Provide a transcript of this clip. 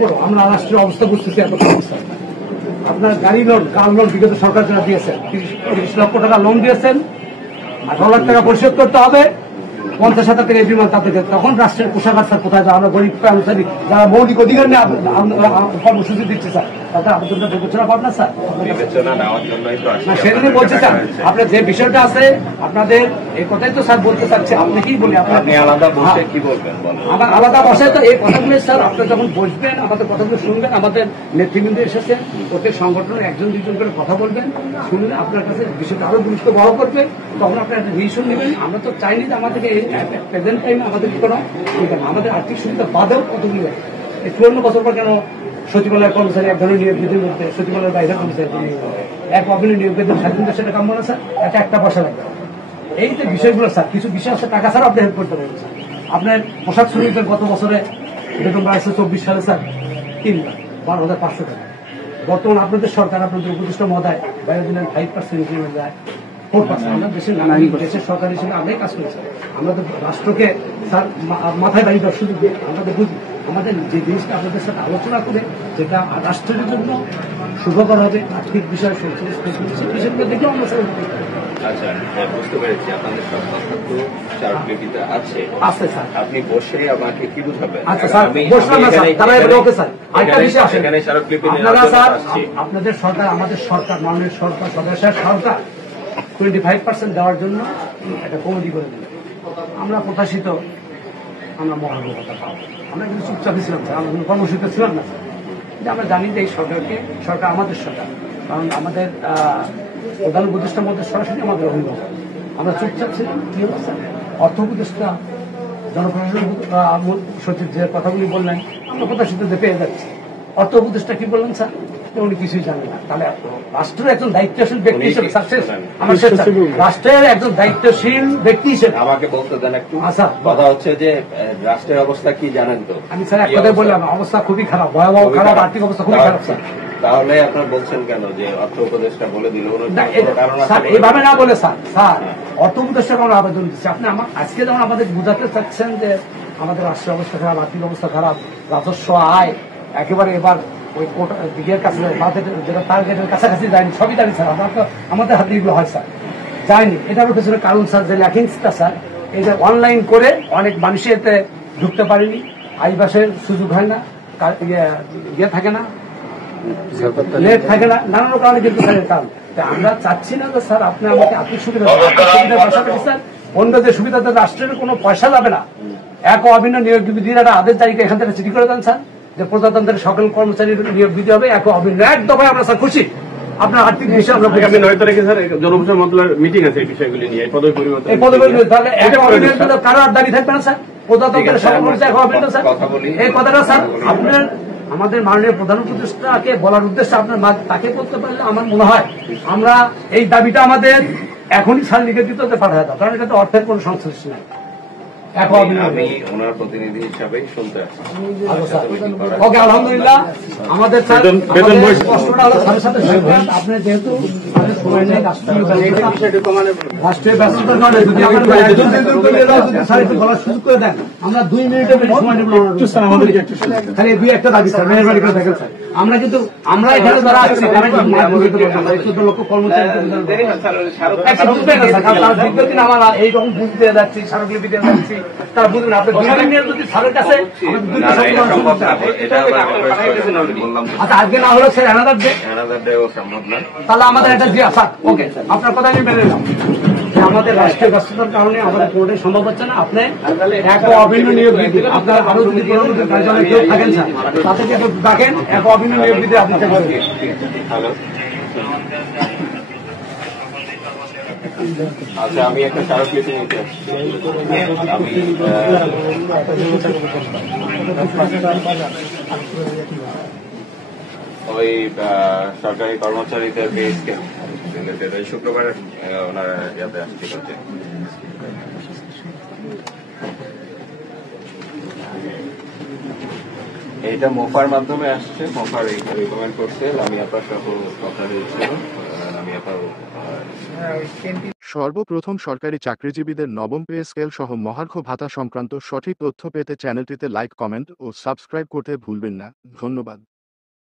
এরপরও আমরা রাষ্ট্রের অবস্থা বুঝতেছি এত সমস্যা। আপনার গাড়ি লোন, কার লোন বিগত সরকার যারা দিয়েছেন 30 লক্ষ টাকা লোন দিয়েছেন, 18 লাখ টাকা পরিশোধ করতে হবে, 50,000 টাকা বিমান তাদেরকে। তখন রাষ্ট্রের কোষাগার স্যার কোথায় যায়? আমরা গরিব কর্মচারী যারা মৌলিক অধিকার নিয়ে কর্মসূচি দিচ্ছে স্যার, তাদের আবেদনটা বিবেচনা পাব না স্যার? সেদিনই বলছি স্যার, আপনার যে বিষয়টা আছে আপনাদের এই কথাই তো স্যার বলতে চাচ্ছি। আপনাকেই বলি, আপনি আলাদা বসে কি বলবেন? আমার আলাদা বসে তো এই কথাগুলো স্যার আপনি যখন বসবেন আমাদের কথাগুলো শুনবেন, আমাদের নেতৃবৃন্দ এসেছে, প্রত্যেক সংগঠনের 1-2 করে কথা বলবেন, শুনলে আপনার কাছে বিষয়টা আরো গুরুত্ব বড় করবে, তখন আপনার একটা ডিসিশন নেবেন। আমরা তো চাইনি যে আমাদেরকে এই প্রেজেন্ট টাইমে আমাদের কোনো আমাদের আর্থিক সুবিধা বাদেও কতগুলো এই 54 বছর পর কেন সচিবালয়ের কর্মচারী এক ধরনের নিয়োগ বিধির মধ্যে সচিবালয়ের বাইরে কর্মচারী এক অভিনয় নিয়োগ বিধির স্বাধীনতা, সেটা কাম্য না স্যার? একটা পয়সা লাগবে। এই যে বিষয়গুলো স্যার, কিছু বিষয় আছে টাকা ছাড়া আপনি হেল্প করতে পারবেন স্যার। আপনার পোশাক শ্রমিকদের গত বছরে বেতন বাড়ছে 24 সালে স্যার 3,12,500 টাকা। বর্তমান আপনাদের সরকার, আপনাদের উপদেষ্টা মহোদয় বাইরে দিলেন 5% ইনক্রিমেন্ট যায়, 4%। আমরা দেশের দেশের সরকার হিসেবে আমরাই কাজ করেছি। আমরা তো রাষ্ট্রকে স্যার মাথায় দাঁড়িয়ে দেওয়ার সুযোগ দিই। আমরা তো বুঝি আমাদের যে জিনিসটা আপনাদের সাথে আলোচনা করে যেটা রাষ্ট্রের জন্য শুভকর হবে, আর্থিক বিষয় বিষয়গুলো দেখলেও আমরা স্যার বুঝতে পেরেছি। আপনাদের সরকার স্মারকলিপিতে আছে স্যার। আপনি বসে আমাকে কি বুঝাবেন? আচ্ছা স্যার, বসলাম না স্যার, তারা ওকে স্যার। আরেকটা বিষয় আসে, আপনারা স্যার আপনাদের সরকার, আমাদের সরকার, মাননীয় সরকার, সদস্যের সরকার 25% দেওয়ার জন্য একটা কমিটি করে দিল। আমরা প্রত্যাশিত আমরা মহানুভবতা পাবো। আমরা কিন্তু চুপচাপই ছিলাম স্যার, আমরা কর্মসূচিতে ছিলাম না স্যার। কিন্তু আমরা জানি যে এই সরকারকে, সরকার আমাদের সরকার, কারণ আমাদের প্রধান উপদেষ্টার মধ্যে সরাসরি আমাদের অভিভাবক। আমরা চুপচাপ ছিলাম। কি হলো স্যার? অর্থ উপদেষ্টা, জনপ্রশাসন সচিব যে কথাগুলি বললেন আমরা প্রত্যাশিত পেয়ে যাচ্ছি। অর্থ উপদেষ্টা কি বললেন স্যার? উনি কিছুই জানেন না। তাহলে রাষ্ট্রের একজন দায়িত্বশীল ব্যক্তি হিসেবে রাষ্ট্রের একজন দায়িত্বশীল ব্যক্তি হিসেবে আমাকে বলতে দেন একটু। আচ্ছা, কথা হচ্ছে যে রাষ্ট্রের অবস্থা কি জানেন তো? আমি স্যার এক কথাই বললাম, অবস্থা খুবই খারাপ, ভয়াবহ খারাপ, আর্থিক অবস্থা খুবই খারাপ স্যার। তাহলে আপনারা বলছেন কেন যে অর্থ উপদেষ্টা বলে দিল? স্যার এইভাবে না বলে স্যার, অর্থ উপদেষ্টা কোনো আবেদন দিচ্ছে। আপনি আজকে যেমন আমাদের বোঝাতে চাচ্ছেন যে আমাদের রাষ্ট্রের অবস্থা খারাপ, আর্থিক অবস্থা খারাপ, রাজস্ব আয় একেবারে এবার ওই দিকের কাছে যেটা টার্গেটের কাছাকাছি যায়নি, সবই জানি স্যার। আমাদের হাতে এগুলো হয় স্যার, যায়নি। এটার পেছনে কারণ স্যার যে ল্যাকিংসটা স্যার, এই যে অনলাইন করে অনেক মানুষই এতে ঢুকতে পারেনি, আইবাসের সুযোগ হয় না, ইয়ে থাকে না, নেট থাকে না, নানান কারণে কিন্তু স্যার কারণ। আমরা চাচ্ছি না যে স্যার আপনি আমাকে আর্থিক সুবিধার পাশাপাশি স্যার অন্য যে সুবিধাতে রাষ্ট্রের কোনো পয়সা যাবে না, এক অভিন্ন নিয়োগ বিধির একটা আদেশ তারিখে এখান থেকে চিঠি করে দেন স্যার, যে প্রজাতন্ত্রের সকল কর্মচারীর নিয়োগ বিধি হবে এক অভিন্ন, এক দফায় আমরা স্যার খুশি। আপনার আর্থিক বিষয় আমরা 9 তারিখে স্যার জনপ্রশাসন মন্ত্রণালয়ের মিটিং আছে এই বিষয়গুলি নিয়ে, পদবি পরিবর্তন, এই পদবি তাহলে এক অভিন্ন কারো আর দাবি থাকবে না স্যার, প্রজাতন্ত্রের সকল কর্মচারী এক অভিন্ন স্যার। এই কথাটা স্যার আপনার আমাদের মাননীয় প্রধান উপদেষ্টাকে বলার উদ্দেশ্যে আপনার তাকে করতে পারলে আমার মনে হয় আমরা এই দাবিটা আমাদের এখনই স্যার লিখে দিতে পাঠায় দাও, কারণ এটা তো অর্থের কোনো সংশ্লিষ্ট নাই। আমি ওনার প্রতিনিধি হিসাবে শুনতে আসছি। ওকে, আলহামদুলিল্লাহ। আমাদের আপনি যেহেতু সময় নেই, রাষ্ট্রীয় ব্যস্ততার কারণে যদি বলার সুযোগ করে দেন, আমরা 2 মিনিটের সময় নেব। খালি 2-1টা দাবি স্যার, মেহরবানি করে দেখেন স্যার। আমরা কিন্তু আমরা এখানে যারা আছি তারা 14 লক্ষ কর্মচারী আমরা এইরকম বুঝ দিয়ে যাচ্ছি, স্মারকলিপি দিয়ে যাচ্ছি, তারা বুঝবেন। আপনি যদি স্যারের কাছে আচ্ছা আজকে না হলো স্যার অ্যানাদার ডে, তাহলে আমাদের একটা জিয়া স্যার। ওকে, আপনার কথা আমি মেনে নিলাম যে আমাদের রাষ্ট্রীয় ব্যস্ততার কারণে আমাদের কোনোটাই সম্ভব হচ্ছে না। আপনি এক অভিন্ন নিয়োগ বিধি, আপনার আরো যদি প্রধানমন্ত্রীর কার্যালয়ে কেউ থাকেন স্যার, তাদেরকে ডাকেন, এক অভিন্ন নিয়োগ বিধি আপনি আচ্ছা, আমি একটা স্মারকলিপি নিতে আসছি। ওই সরকারি কর্মচারীদের পে স্কেল রিলেটেড ওই শুক্রবার ওনারা ইয়াতে আসছে করতে। এইটা মোফার মাধ্যমে আসছে, মোফার এইটা রিকমেন্ড করছে। আমি আপনার সাথে কথা হয়েছিল, আমি আপনার সর্বপ্রথম সরকারি চাকরিজীবীদের নবম পে স্কেল সহ মহার্ঘ ভাতা সংক্রান্ত সঠিক তথ্য পেতে চ্যানেলটিতে লাইক, কমেন্ট ও সাবস্ক্রাইব করতে ভুলবেন না। ধন্যবাদ।